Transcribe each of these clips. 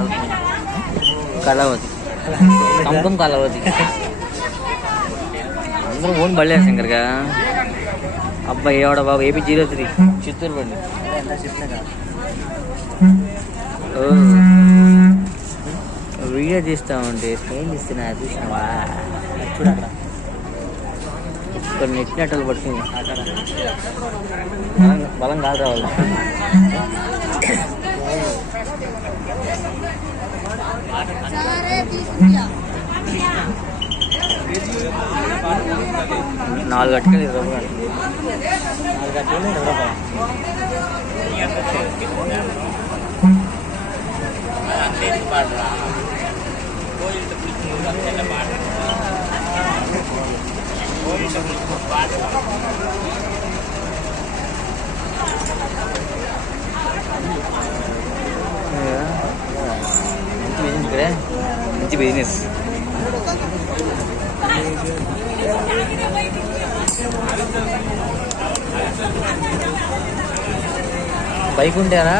అవుతుంది కళావతి కంపం కళావతి అందరూ ఓన్ బళ్ళే శంకర్గా అబ్బాయి ఏవాడ బాబు ఏపీ జీరో త్రీ చిత్తూరు బండి ఓ. వీడియో తీస్తా ఉంటే ఏం ఇస్తున్నా చూసినావా చూడక్కడ ఇక్కడ నెట్టినట్లు పడుతుంది. బలం బలం కాదు రావాలి నాలుగు అట్టలు ఇరవై రూపాయలు. నాలుగు అట్టలు ఇరవై రూపాయలు. మంచి బిజినెస్ మంచి బిజినెస్ బైక్ ఉంటారా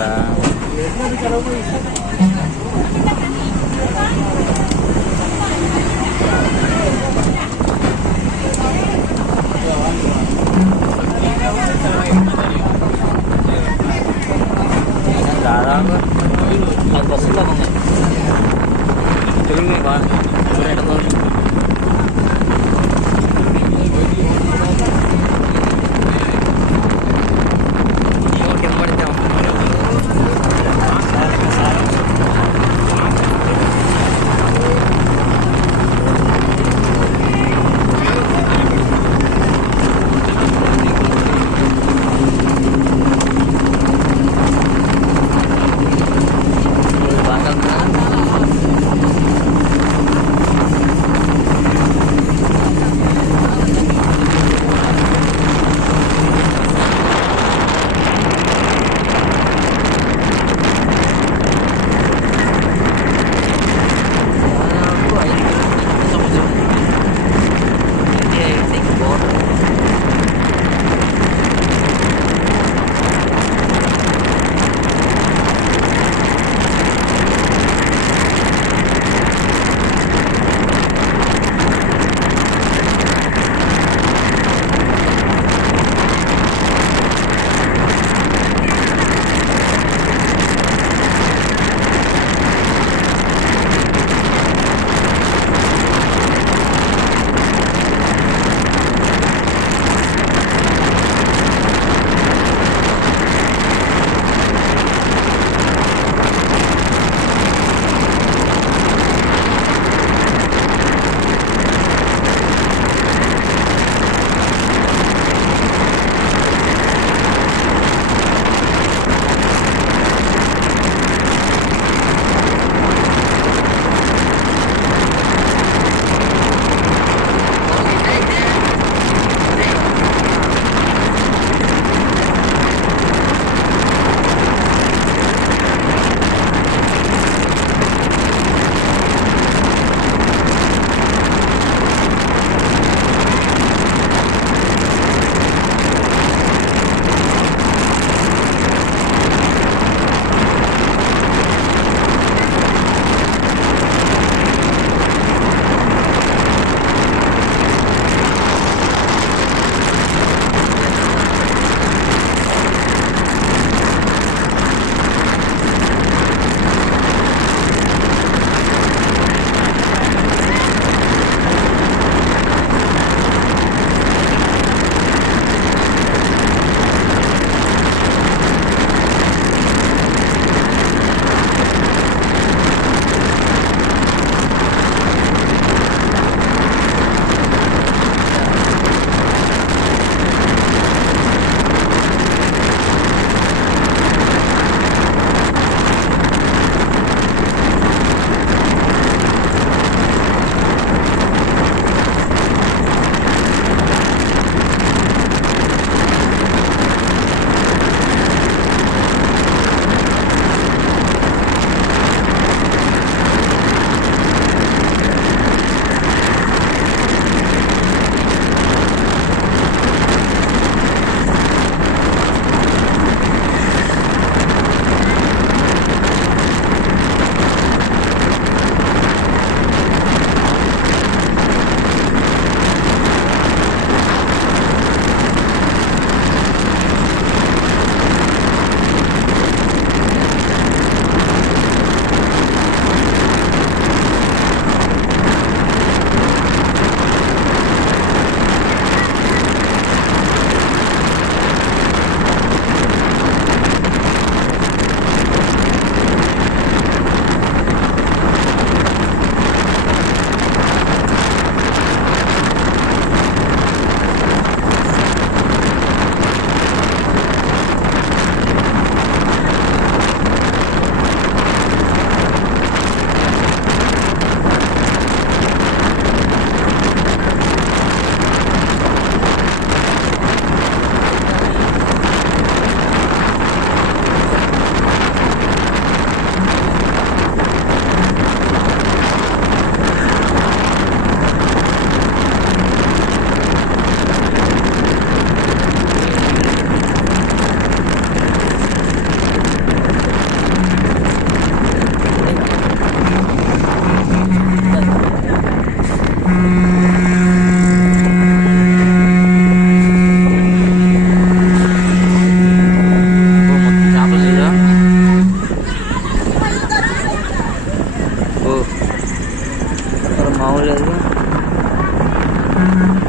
Wow. ധാരാളം ബസ്സിലാണ് തെളിവ് ഇവിടെ ഇടന്നു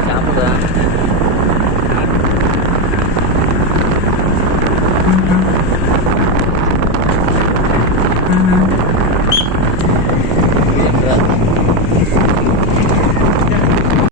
讲不得